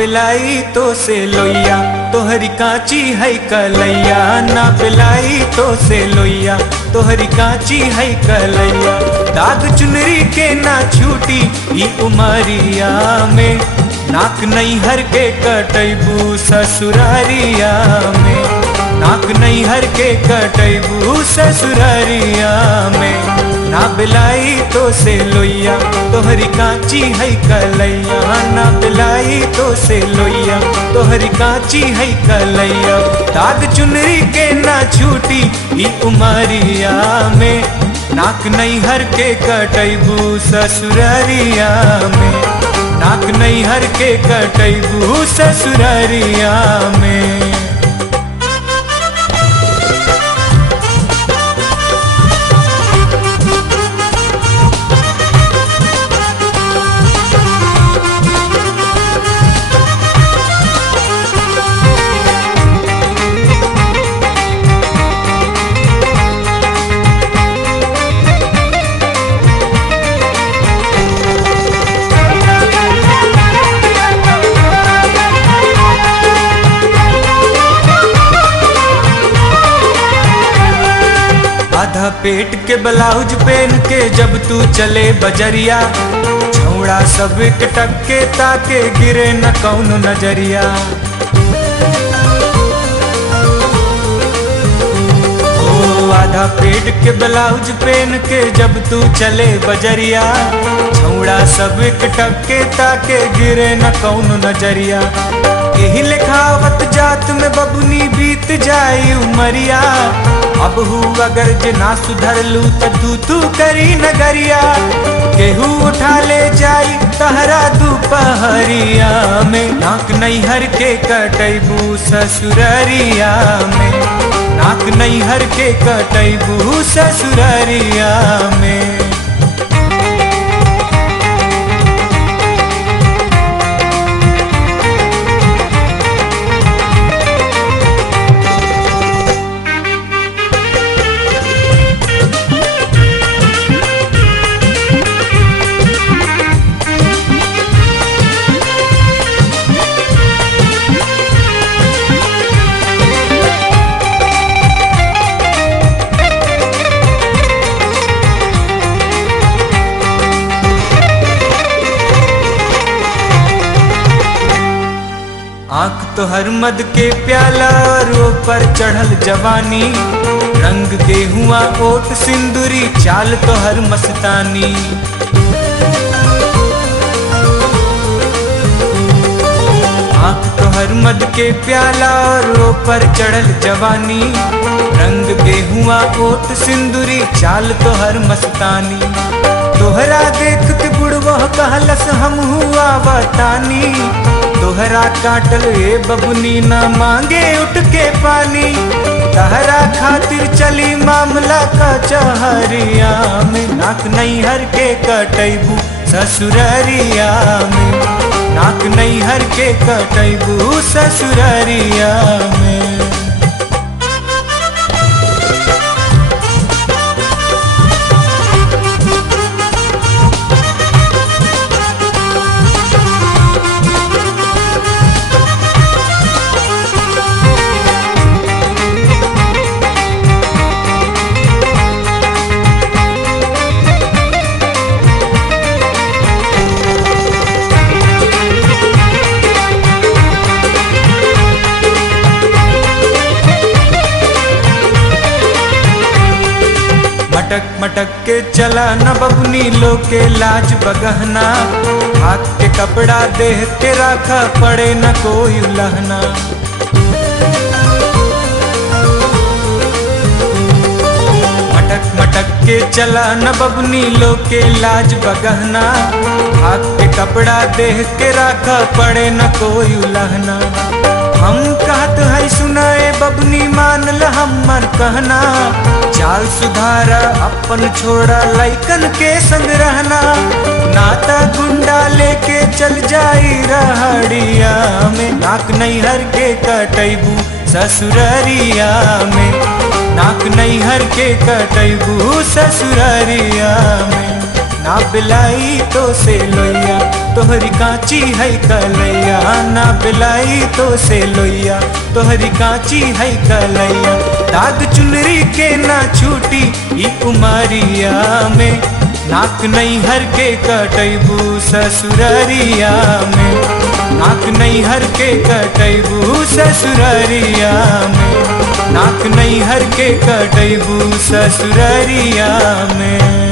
बिलाई तो से लोइया तोहरी कांची है कलैया, ना बिलाई तो से लोइया तोहरी कांची है कलैया। दाग चुनरी के ना छूटी ई उमरिया में, नाक नैहर के कटैबू ससुरारिया में, नाक नैहर के कटैबू ससुरारिया में। ना बिलाई तो से लोइया तोहरी कांची है कलैया, ना बिलाई तो से लोइया तोहरी कांची है कलैया। दाग चुनरी के ना छूटी ई उमरिया में, नाक नैहर के कटैबू ससुरारिया में, नाक नैहर के कटैबू ससुरारिया में। आधा पेट के ब्लाउज पहन के जब तू चले बजरिया, छौड़ा सब टक्के ताके गिरे न कौनो नजरिया। ओ आधा पेट के ब्लाउज पहन के जब तू चले बजरिया, छौड़ा सब टक्के ताके गिरे न कौनो नजरिया। यही लिखावत जात में बबुनी बीत जाई उमरिया, अब हूँ अगर जे ना सुधर लू तू तू करी नगरिया। केहू उठा ले जाई तहरा दोपहरिया में, नाक नैहर के कटैबू ससुरारिया में, नाक नैहर के कटैबू ससुरारिया में। आँख तो हर मद के प्याला और ऊपर चढ़ल जवानी, रंग गेहुआ ओट सिंदूरी चाल तो हर मस्तानी। आँख तो हर मद के प्याला और ऊपर चढ़ल जवानी, रंग गेहुआ ओट सिंदूरी चाल तो हर मस्तानी। तोहरा देख के बुढ़वा कहलस हम हुआ बतानी, तोहरा काटल ए बबुनी ना मांगे उठ के पानी। तहरा खातिर चली मामला कचहरिया में, नाक नैहर के कटैबू ससुरारिया में, नाक नैहर के कटैबू ससुरारिया में। मटक मटक के चला न बबुनी लो के लाज बगहना, हाथ के कपड़ा देह के रखा पड़े न कोई उलहना। मटक मटक के चला न बबुनी लो के लाज बगहना, हाथ के कपड़ा देह के रखा पड़े न कोई उलहना। हम कहत है सुनाए बबनी मान ल हमर कहना, चाल सुधारा अपन छोड़ा लइकन के संग रहना। नाता गुंडा लेके चल जाई रहड़िया में, नाक नैहर के कटैबू ससुरारिया में, नाक नैहर के कटैबू ससुरारिया में। ना बिलाई तो से लोइया तोहरी काची है कलैया ना बिलाई तो से लोइया तोहरी काची है कलैया दाग चुनरी के ना छूटी ई उमरिया में नाक नहीं हर के कटैबू ससुररिया में नाक नहीं हर के कटैबू ससुररिया में नाक नहीं हर के कटैबू ससुररिया में।